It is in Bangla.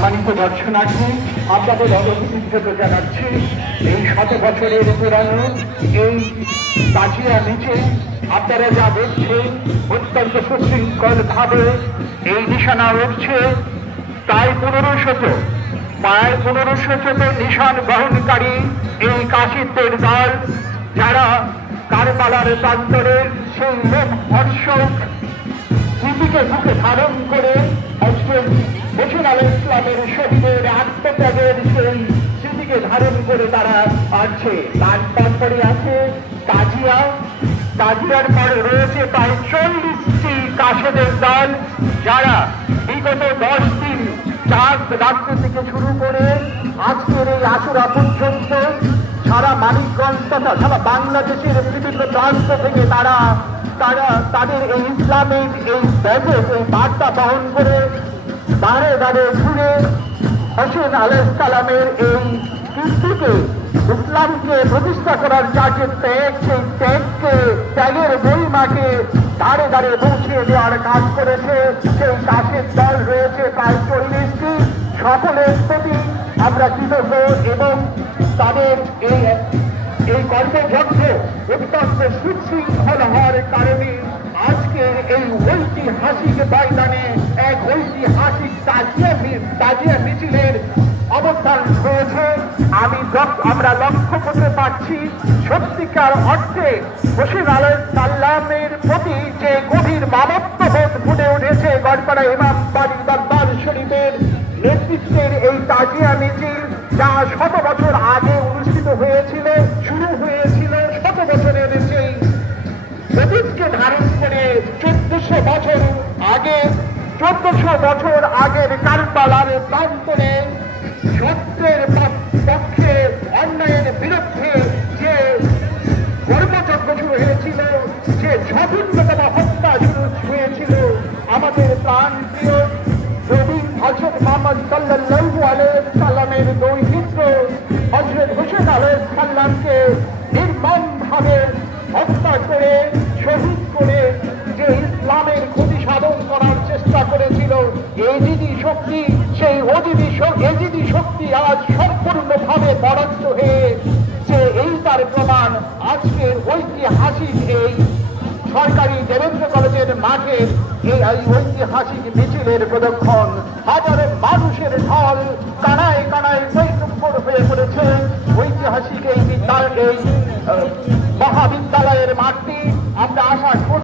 সম্মানিত দর্শনার্থী, আপনাদের অবস্থিত জানাচ্ছি এই 100 বছরের পুরানো এই তাজিয়া নিচে আপনারা যা দেখছেন অত্যন্ত সুশৃঙ্খল ভাবে এই নিশানা উঠছে প্রায় 1500 নিশান বহনকারী এই কাশিদের দল, যারা কারবালার প্রান্তরের সেই হর্ষক স্মৃতিকে বুকে ধারণ করে হোসেন আলাইহিস সালামের শহীদের আত্মত্যাগের সেই স্মৃতিকে ধারণ করে তারা আসছে। তারপরে আছে তাজিয়া, তাজিয়ার পরে রয়েছে প্রায় 40টি কাশেদের দল, যারা বিগত 10 দিন চাঁদ রাত্রি থেকে শুরু করে আজকের এই আশুরা পর্যন্ত সারা মানিকগঞ্জ তথা সারা বাংলাদেশের বিভিন্ন প্রান্ত থেকে তারা তাদের এই ইসলামের এই ব্যাপক এই বার্তা বহন করে দাঁড়ে দাঁড়ে ঘুরে হোসেন আলাইহিস সালামের এই কীর্তিকে, ইসলামকে প্রতিষ্ঠা করার চার্জে সেই ত্যাগের গরিমাকে দাঁড়ে দাঁড়ে পৌঁছিয়ে দেওয়ার কাজ করেছে। সেই কাজের দল রয়েছে প্রায় 40টি। সকলের প্রতি আমরা কৃতজ্ঞ এবং তাদের এই কর্মযজ্ঞ অত্যন্ত সুশৃঙ্খল হওয়ার কারণে আজকে এই ঐতিহাসিক ময়দানে এক ঐতিহাসিক তাজিয়া মিছিলের অবস্থান হয়েছে। আমরা লক্ষ্য করতে পারছি সত্যিকার অর্থে হোসেন আলাইহিস সালামের প্রতি যে গভীর মানবতাবোধ ফুটে উঠেছে গড়পাড়া ইমাম বাড়ি দরবার শরীফের নেতৃত্বের এই তাজিয়া মিছিল, যা 100 বছর আগে অনুষ্ঠিত হয়েছিল, শুরু হয়েছিল 100 বছরের সেই প্রতীককে ধারণ করে 1400 বছর আগের কারবালার প্রান্তরে সত্যের পক্ষে অন্যায়ের বিরুদ্ধে যে কর্মযজ্ঞ শুরু হয়েছিল, যে ঝটিন্যতম হত্যা শুরু হয়েছিল। আমাদের প্রাণপ্রিয় নবী হযরত মুহাম্মদ সাল্লাল্লাহু আলাইহি সাল্লামের দৌহিত্র হযরত হোসেন আলাইহিস সালামকে নির্মমভাবে হত্যা করে শহীদ করে যে ইসলামের ক্ষতি সাধন করার চেষ্টা করেছিল, এজিদি শক্তি, সেই এজিদি শক্তি আজ সম্পূর্ণভাবে পরাস্ত হয়ে যে এই তার প্রমাণ আজকের ঐতিহাসিক এই সরকারি দেবেন্দ্র কলেজের মাঠের এই ঐতিহাসিক মিছিলের প্রদক্ষণ। হাজারো মানুষের ঢল কানায় কানায় বৈঠক হয়ে পড়েছে ঐতিহাসিক এই মহাবিদ্যালয়ের মাঠটি। আমরা আশা